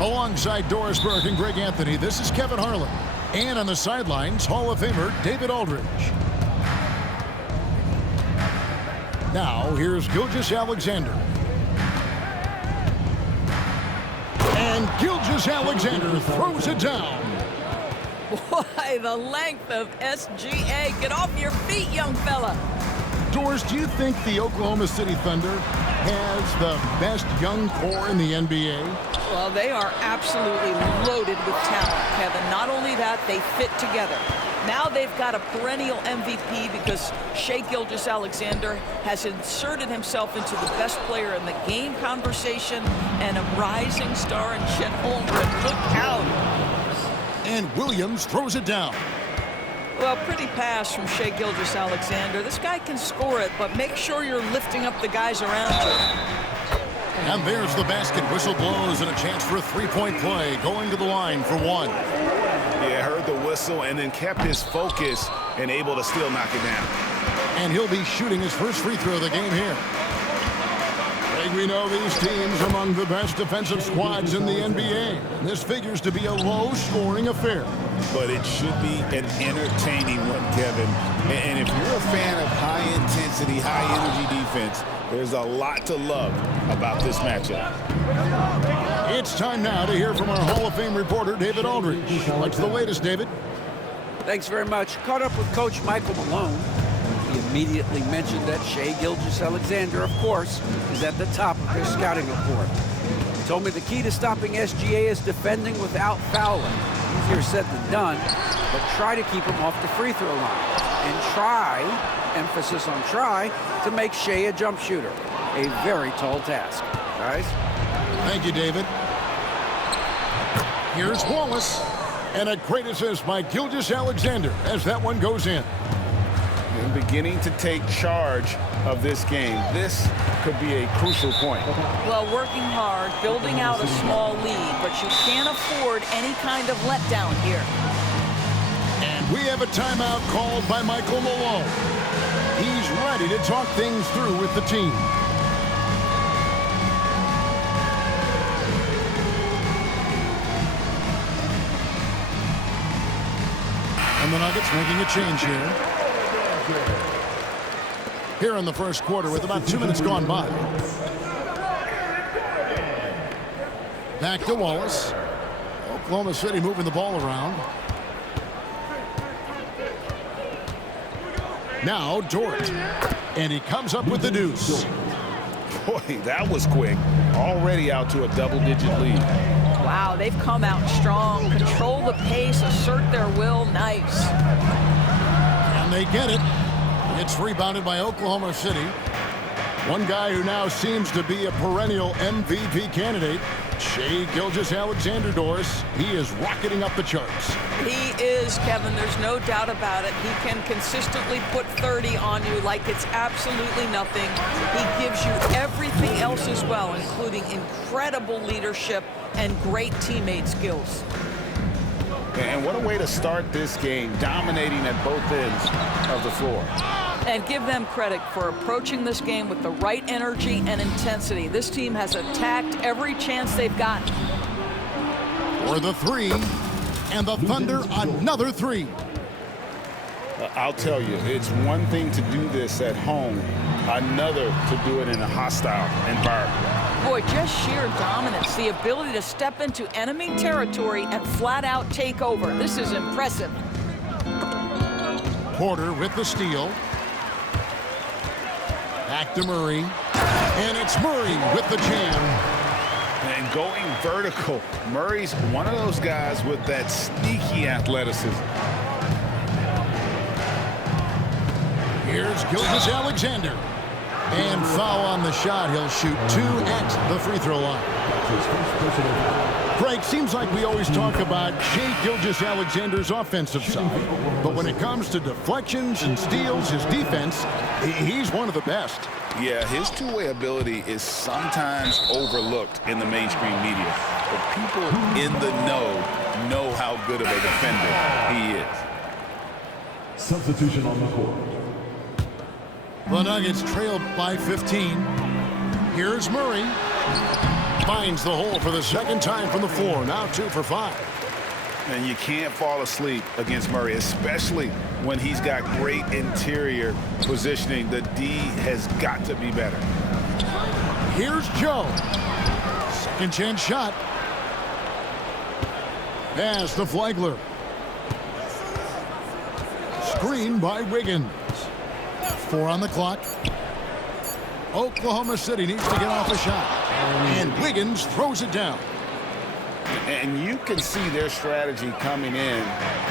Alongside Doris Burke and Greg Anthony, this is Kevin Harlan. And on the sidelines, Hall of Famer David Aldridge. Now, here's Gilgeous-Alexander. And Gilgeous-Alexander throws it down. Boy, the length of SGA. Get off your feet, young fella. Doris, do you think the Oklahoma City Thunder has the best young core in the NBA? Well, they are absolutely loaded with talent, Kevin. Not only that, they fit together. Now they've got a perennial MVP because Shai Gilgeous-Alexander has inserted himself into the best player in the game conversation and a rising star in Chet Holmgren. Look out. And Williams throws it down. Well, pretty pass from Shai Gilgeous-Alexander. This guy can score it, but make sure you're lifting up the guys around you. And there's the basket. Whistle blows and a chance for a three-point play. Going to the line for one. Yeah, heard the whistle and then kept his focus and able to still knock it down. And he'll be shooting his first free throw of the game here. And we know these teams among the best defensive squads in the NBA. This figures to be a low-scoring affair. But it should be an entertaining one, Kevin. And if you're a fan of high-intensity, high-energy defense, there's a lot to love about this matchup. It's time now to hear from our Hall of Fame reporter, David Aldridge. What's the latest, David? Thanks very much. Caught up with Coach Michael Malone. He immediately mentioned that Shai Gilgeous-Alexander, of course, is at the top of his scouting report. He told me the key to stopping SGA is defending without fouling. Easier said than done, but try to keep him off the free throw line. And try, emphasis on try, to make Shai a jump shooter. A very tall task. Guys? Thank you, David. Here's Wallace. And a great assist by Gilgeous-Alexander as that one goes in. And beginning to take charge of this game. This could be a crucial point. Well, working hard, building out a small lead, but you can't afford any kind of letdown here. And we have a timeout called by Michael Malone. He's ready to talk things through with the team. And the Nuggets making a change here. Here in the first quarter with about 2 minutes gone by. Back to Wallace. Oklahoma City moving the ball around. Now Dort. And he comes up with the deuce. Boy, that was quick. Already out to a double-digit lead. Wow, they've come out strong. Control the pace, assert their will. Nice. And they get it. It's rebounded by Oklahoma City. One guy who now seems to be a perennial MVP candidate, Shai Gilgeous-Alexander. Doris. He is rocketing up the charts. He is, Kevin. There's no doubt about it. He can consistently put 30 on you like it's absolutely nothing. He gives you everything else as well, including incredible leadership and great teammate skills. And what a way to start this game, dominating at both ends of the floor. And give them credit for approaching this game with the right energy and intensity. This team has attacked every chance they've gotten. For the three, and the Thunder another three. I'll tell you, it's one thing to do this at home, another to do it in a hostile environment. Boy, just sheer dominance, the ability to step into enemy territory and flat out take over. This is impressive. Porter with the steal. Back to Murray. And it's Murray with the jam. And going vertical. Murray's one of those guys with that sneaky athleticism. Here's Gilgeous-Alexander. And foul on the shot. He'll shoot 2 at the free throw line. Greg, seems like we always talk about Shai Gilgeous-Alexander's offensive side. But when it comes to deflections and steals, his defense, he's one of the best. Yeah, his two-way ability is sometimes overlooked in the mainstream media. But people in the know how good of a defender he is. Substitution on the court. The Nuggets trailed by 15. Here's Murray. finds the hole for the second time from the floor. Now 2 for 5. And you can't fall asleep against Murray, especially when he's got great interior positioning. The D has got to be better. Here's Joe. Second chance shot. Pass to Flagler. Screen by Wiggins. 4 on the clock. Oklahoma City needs to get off a shot. And Wiggins throws it down. And you can see their strategy coming in.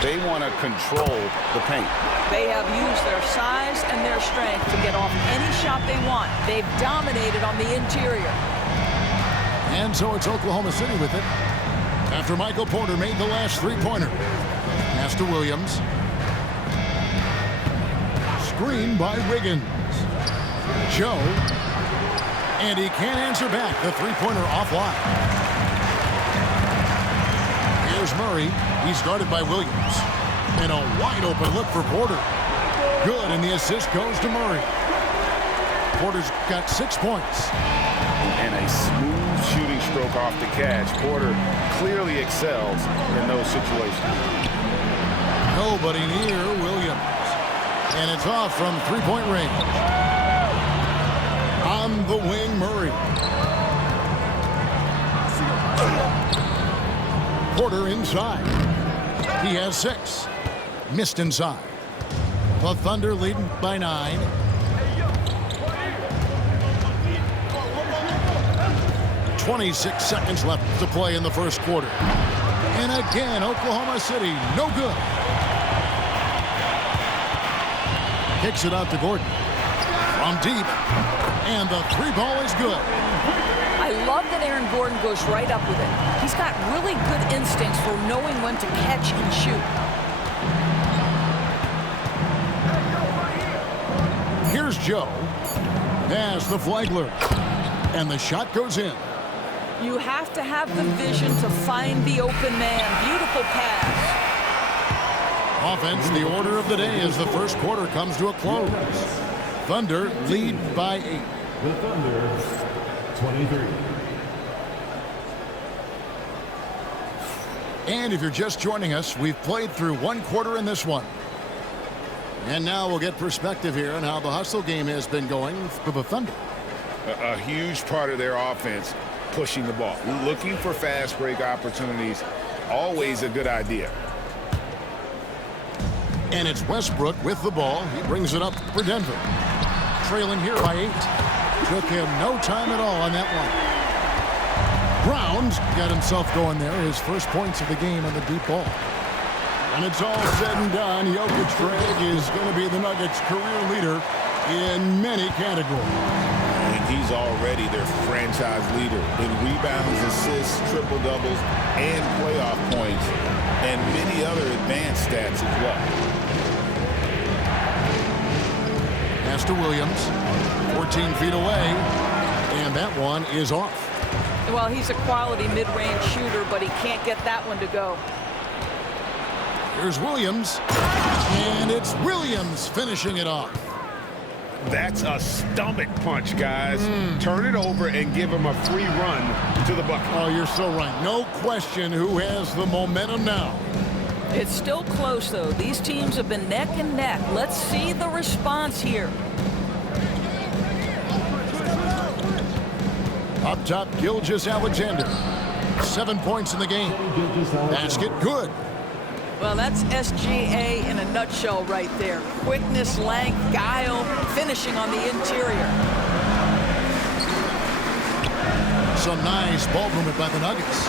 They want to control the paint. They have used their size and their strength to get off any shot they want. They've dominated on the interior. And so it's Oklahoma City with it. After Michael Porter made the last three-pointer. Pass to Williams. Screen by Wiggins. Joe. And he can't answer back. The three-pointer offline. Here's Murray. He's guarded by Williams. And a wide-open look for Porter. Good, and the assist goes to Murray. Porter's got 6 points. And a smooth shooting stroke off the catch. Porter clearly excels in those situations. Nobody near Williams. And it's off from three-point range. On the wing, Murray. Porter inside. He has 6. Missed inside. The Thunder leading by 9. .26 seconds left to play in the first quarter. And again, Oklahoma City, no good. Kicks it out to Gordon. From deep. And the three ball is good. I love that Aaron Gordon goes right up with it. He's got really good instincts for knowing when to catch and shoot. Here's Joe. Pass the Flagler. And the shot goes in. You have to have the vision to find the open man. Beautiful pass. Offense, the order of the day as the first quarter comes to a close. Thunder lead by 8. The Thunder, 23. And if you're just joining us, we've played through one quarter in this one. And now we'll get perspective here on how the hustle game has been going for the Thunder. A huge part of their offense, pushing the ball. Looking for fast break opportunities, always a good idea. And it's Westbrook with the ball. He brings it up for Denver. Trailing here by 8. Took him no time at all on that one. Brown's got himself going there. His first points of the game on the deep ball. When it's all said and done, Jokic Craig is going to be the Nuggets' career leader in many categories. And he's already their franchise leader in rebounds, assists, triple-doubles, and playoff points, and many other advanced stats as well. Pass to Williams, 14 feet away, and that one is off. Well, he's a quality mid-range shooter, but he can't get that one to go. Here's Williams, and it's Williams finishing it off. That's a stomach punch, guys. Turn it over and give him a free run to the bucket. Oh, you're so right. No question who has the momentum now. It's still close, though. These teams have been neck and neck. Let's see the response here. Up top, Gilgeous-Alexander. 7 points in the game. Basket good. Well, that's SGA in a nutshell right there. Quickness, length, guile, finishing on the interior. Some nice ball movement by the Nuggets.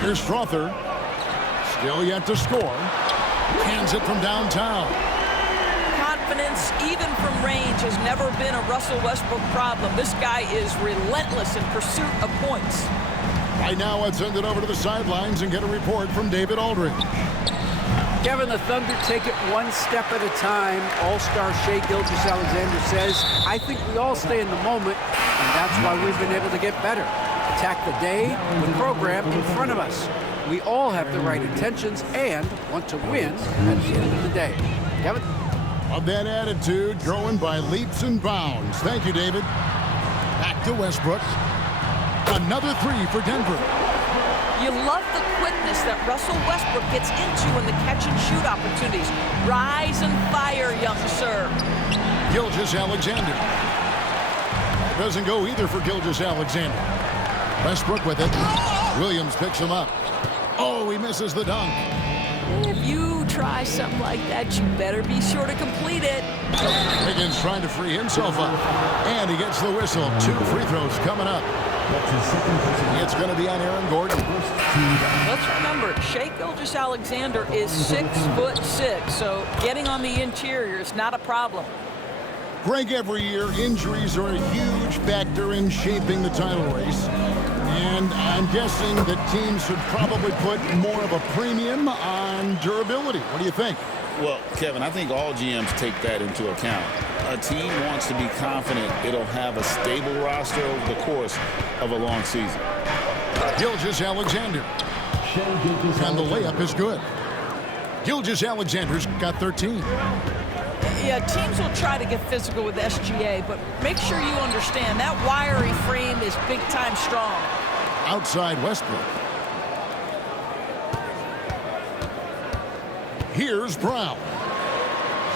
Here's Strother. Still yet to score. Hands it from downtown. Confidence, even from range, has never been a Russell Westbrook problem. This guy is relentless in pursuit of points. Right now, let's send it over to the sidelines and get a report from David Aldridge. Kevin, the Thunder take it one step at a time. All-star Shai Gilgeous-Alexander says, I think we all stay in the moment, and that's why we've been able to get better. Attack the day, the program in front of us. We all have the right intentions and want to win at the end of the day. Kevin? of that attitude, growing by leaps and bounds. Thank you, David. Back to Westbrook. Another three for Denver. You love the quickness that Russell Westbrook gets into in the catch-and-shoot opportunities. Rise and fire, young sir. Gilgeous-Alexander. Doesn't go either for Gilgeous-Alexander. Westbrook with it. Williams picks him up. Oh, he misses the dunk. If you try something like that, you better be sure to complete it. Higgins trying to free himself up. And he gets the whistle. 2 free throws coming up. It's going to be on Aaron Gordon. Let's remember, Shai Gilgeous-Alexander is 6'6", so getting on the interior is not a problem. Greg, every year, injuries are a huge factor in shaping the title race. And I'm guessing that teams should probably put more of a premium on durability. What do you think? Well, Kevin, I think all GMs take that into account. A team wants to be confident it'll have a stable roster over the course of a long season. Gilgeous-Alexander. And the layup is good. Gilgeous-Alexander's got 13. Yeah, teams will try to get physical with SGA, but make sure you understand that wiry frame is big-time strong. Outside Westbrook. Here's Brown.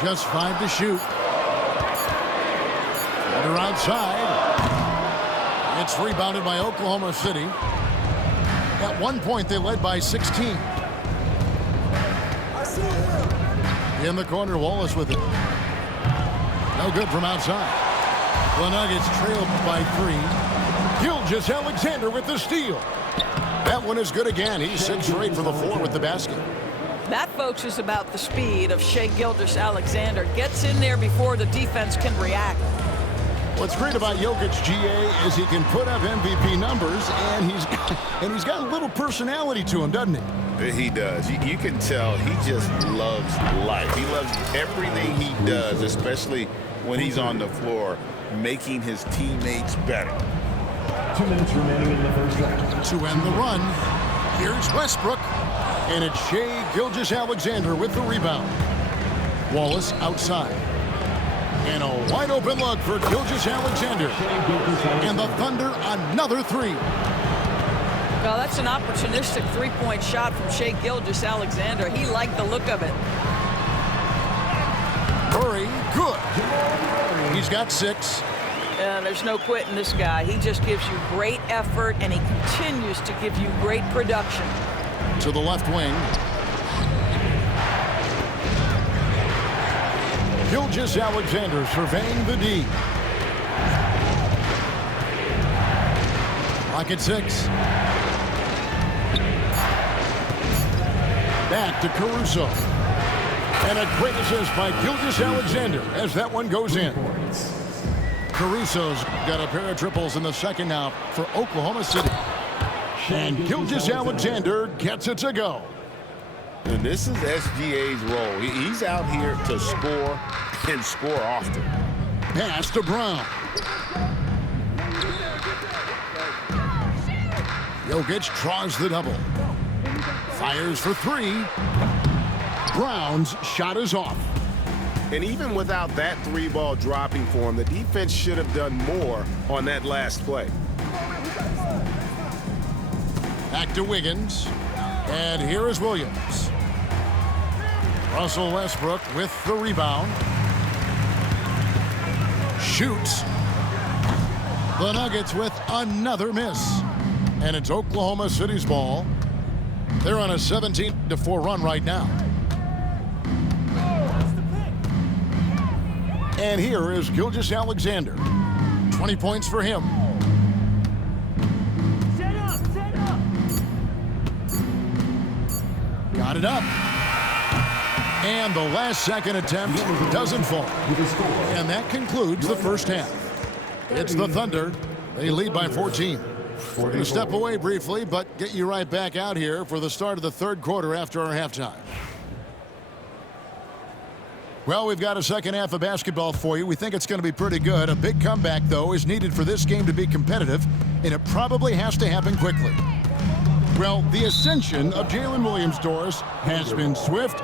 Just 5 to shoot. Under outside. It's rebounded by Oklahoma City. At one point, they led by 16. In the corner, Wallace with it. No good from outside. The Nuggets trailed by 3. Gilgeous-Alexander with the steal. That one is good again. He's 6 for 8 for the floor with the basket. That, folks, is about the speed of Shai Gilgeous-Alexander. Gets in there before the defense can react. What's great about Jokic, GA, is he can put up MVP numbers, and he's got a little personality to him, doesn't he? He does. You can tell he just loves life. He loves everything he does, especially when he's on the floor, making his teammates better. 2 minutes remaining in the first round. To end the run, here's Westbrook, and it's Shai Gilgeous-Alexander with the rebound. Wallace outside. And a wide open look for Gilgeous-Alexander. And the Thunder another 3. Well, that's an opportunistic three-point shot from Shai Gilgeous-Alexander. He liked the look of it. Murray, good. He's got 6. There's no quitting this guy. He just gives you great effort, and he continues to give you great production. To the left wing. Gilgeous-Alexander surveying the D. Clock at 6. Back to Caruso. And a great assist by Gilgeous-Alexander as that one goes in. Caruso's got a pair of triples in the second now for Oklahoma City. And Gilgeous-Alexander gets it to go. And this is SGA's role. He's out here to score and score often. Pass to Brown. Jokic draws the double. Fires for 3. Brown's shot is off. And even without that 3-ball dropping for him, the defense should have done more on that last play. Back to Wiggins. And here is Williams. Russell Westbrook with the rebound. Shoots. The Nuggets with another miss. And it's Oklahoma City's ball. They're on a 17-4 run right now. And here is Gilgeous-Alexander. 20 points for him. Set up. Got it up. And the last second attempt doesn't fall. And that concludes the first half. It's the Thunder. They lead by 14. We're going to step away briefly, but get you right back out here for the start of the third quarter after our halftime. Well, we've got a second half of basketball for you. We think it's going to be pretty good. A big comeback, though, is needed for this game to be competitive, and it probably has to happen quickly. Well, the ascension of Jalen Williams, Doris, has been swift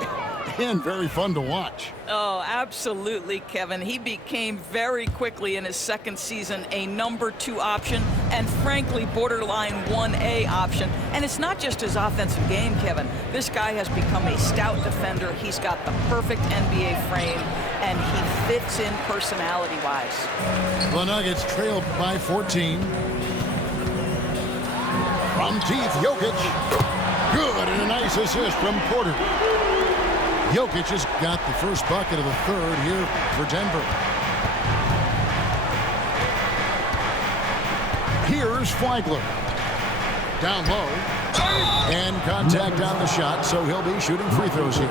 and very fun to watch. Oh, absolutely, Kevin. He became very quickly in his second season a number 2 option and frankly borderline 1A option. And it's not just his offensive game, Kevin. This guy has become a stout defender. He's got the perfect NBA frame, and he fits in personality-wise. The Nuggets trailed by 14. From deep, Jokic. Good, and a nice assist from Porter. Jokic has got the first bucket of the third here for Denver. Here's Flagler. Down low. And contact on the shot, so he'll be shooting free throws here.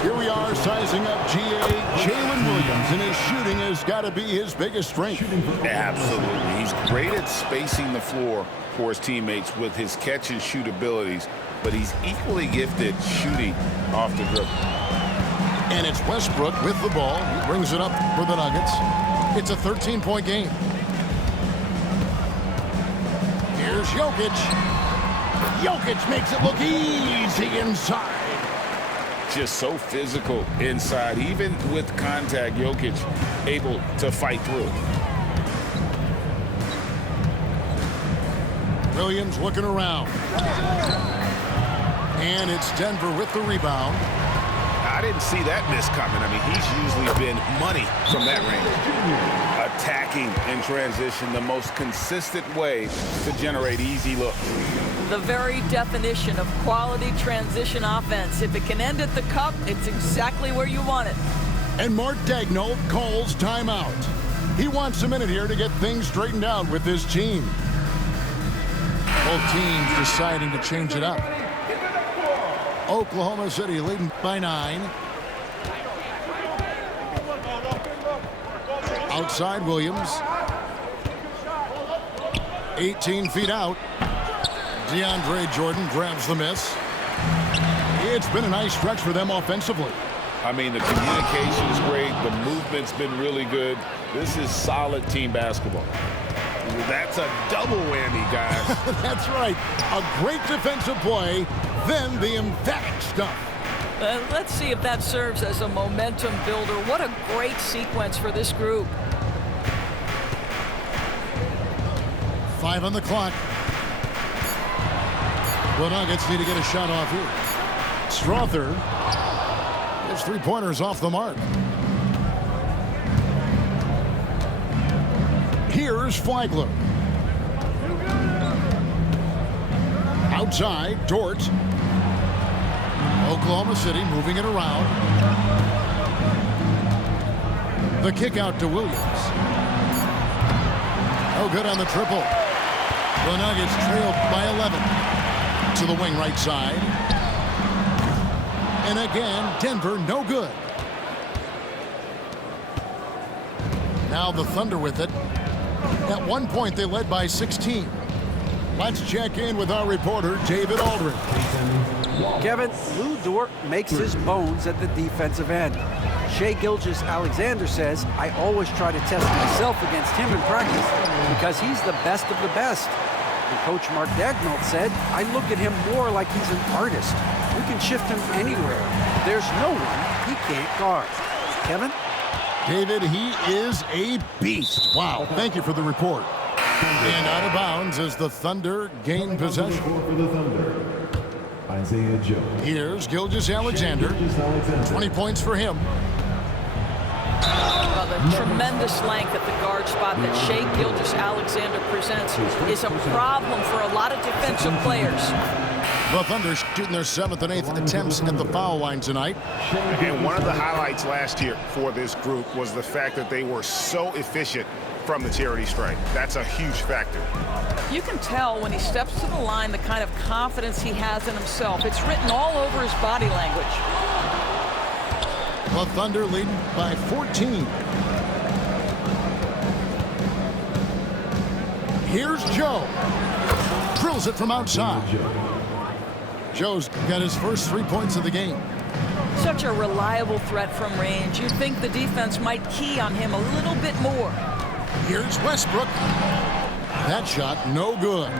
Here we are sizing up GA Jalen Williams, and his shooting has got to be his biggest strength. Absolutely. He's great at spacing the floor for his teammates with his catch and shoot abilities, but he's equally gifted shooting off the dribble. And it's Westbrook with the ball. He brings it up for the Nuggets. It's a 13-point game. Here's Jokic. Jokic makes it look easy inside. Just so physical inside. Even with contact, Jokic able to fight through. Williams looking around. And it's Denver with the rebound. I didn't see that miss coming. I mean, he's usually been money from that range. Attacking in transition, the most consistent way to generate easy looks. The very definition of quality transition offense. If it can end at the cup, it's exactly where you want it. And Mark Daigneault calls timeout. He wants a minute here to get things straightened out with his team. Both teams deciding to change it up. Oklahoma City leading by 9. Outside Williams. 18 feet out. DeAndre Jordan grabs the miss. It's been a nice stretch for them offensively. I mean, the communication is great. The movement's been really good. This is solid team basketball. That's a double whammy, guys. That's right. A great defensive play, then the emphatic stuff. Let's see if that serves as a momentum builder. What a great sequence for this group. 5 on the clock. The Nuggets need to get a shot off here. Strother. His 3-pointers off the mark. Here's Flagler. Outside, Dort. Oklahoma City moving it around. The kick out to Williams. No good on the triple. The Nuggets trailed by 11. To the wing right side. And again, Denver no good. Now the Thunder with it. At one point, they led by 16. Let's check in with our reporter, David Aldridge. Kevin, Lou Dort makes his bones at the defensive end. Shai Gilgeous-Alexander says, I always try to test myself against him in practice because he's the best of the best. And Coach Mark Daigneault said, I look at him more like he's an artist. We can shift him anywhere. There's no one he can't guard. Kevin? David, he is a beast. Wow, thank you for the report. And out of bounds as the Thunder gain possession. For the Thunder, Isaiah Joe. Here's Gilgeous-Alexander. 20 points for him. Well, the tremendous length at the guard spot that Shai Gilgeous-Alexander presents is a problem for a lot of defensive players. The Thunder shooting their 7th and 8th attempts at the foul line tonight. And one of the highlights last year for this group was the fact that they were so efficient from the charity stripe. That's a huge factor. You can tell when he steps to the line the kind of confidence he has in himself. It's written all over his body language. The Thunder leading by 14. Here's Joe. Drills it from outside. Joe's got his first 3 points of the game. Such a reliable threat from range. You'd think the defense might key on him a little bit more. Here's Westbrook. That shot no good.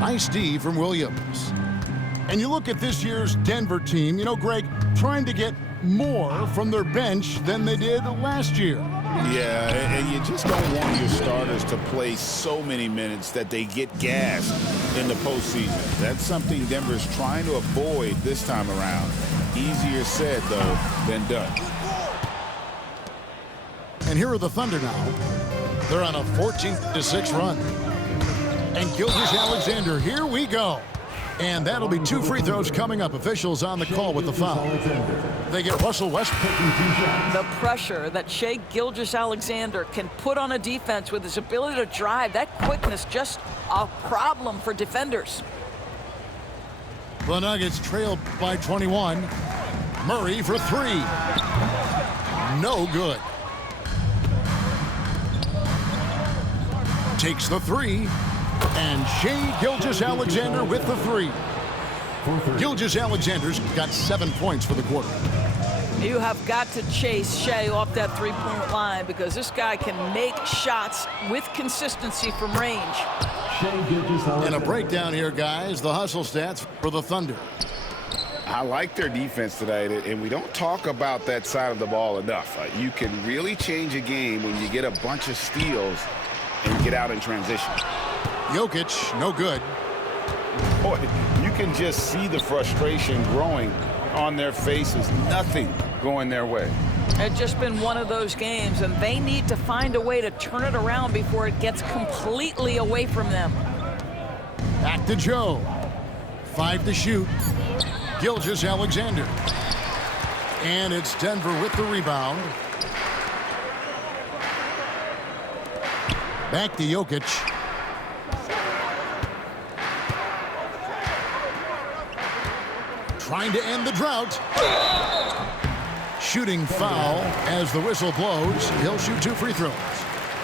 Nice D from Williams. And you look at this year's Denver team, you know, Greg, trying to get more from their bench than they did last year. Yeah, and you just don't want your starters to play so many minutes that they get gassed in the postseason. That's something Denver's trying to avoid this time around. Easier said, though, than done. And here are the Thunder now. They're on a 14-6 run. And Gilgeous-Alexander, here we go. And that'll be 2 free throws coming up. Officials on the call with the foul. They get Russell Westbrook. The pressure that Shai Gilgeous-Alexander can put on a defense with his ability to drive, that quickness, just a problem for defenders. The Nuggets trail by 21. Murray for 3. No good. Takes the 3. And Shai Gilgeous-Alexander with the 3. Gilgeous-Alexander's got 7 points for the quarter. You have got to chase Shai off that three-point line because this guy can make shots with consistency from range. And a breakdown here, guys. The hustle stats for the Thunder. I like their defense tonight, and we don't talk about that side of the ball enough. You can really change a game when you get a bunch of steals and get out in transition. Jokic, no good. Boy, you can just see the frustration growing on their faces. Nothing going their way. It's just been one of those games, and they need to find a way to turn it around before it gets completely away from them. Back to Joe. 5 to shoot. Gilgeous-Alexander. And it's Denver with the rebound. Back to Jokic. Trying to end the drought. Shooting foul as the whistle blows. He'll shoot 2 free throws.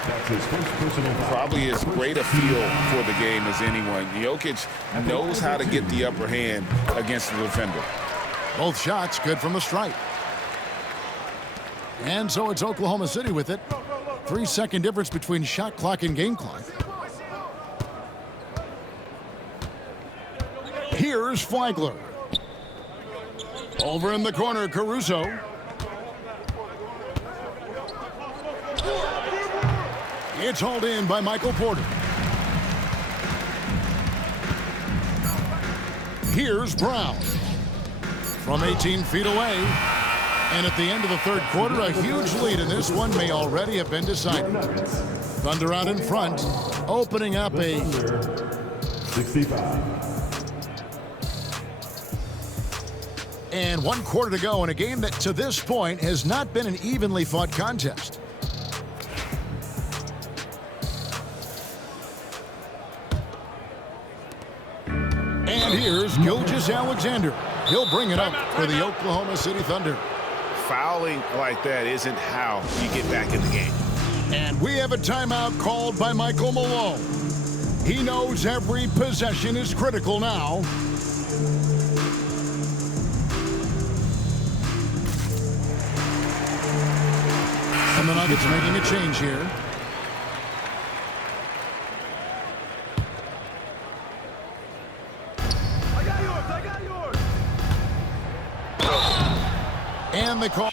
That's his first personal foul. Probably as great a feel for the game as anyone. Jokic knows how to get the upper hand against the defender. Both shots good from the stripe. And so it's Oklahoma City with it. 3-second difference between shot clock and game clock. Here's Flagler. Over in the corner, Caruso. It's hauled in by Michael Porter. Here's Brown. From 18 feet away. And at the end of the third quarter, a huge lead in this one may already have been decided. Thunder out in front, opening up a 65. And 1 quarter to go in a game that to this point has not been an evenly fought contest. And here's Gilgeous-Alexander. He'll bring it up for the Oklahoma City Thunder. Fouling like that isn't how you get back in the game. And we have a timeout called by Michael Malone. He knows every possession is critical now. And the Nuggets making a change here. I got yours. And they call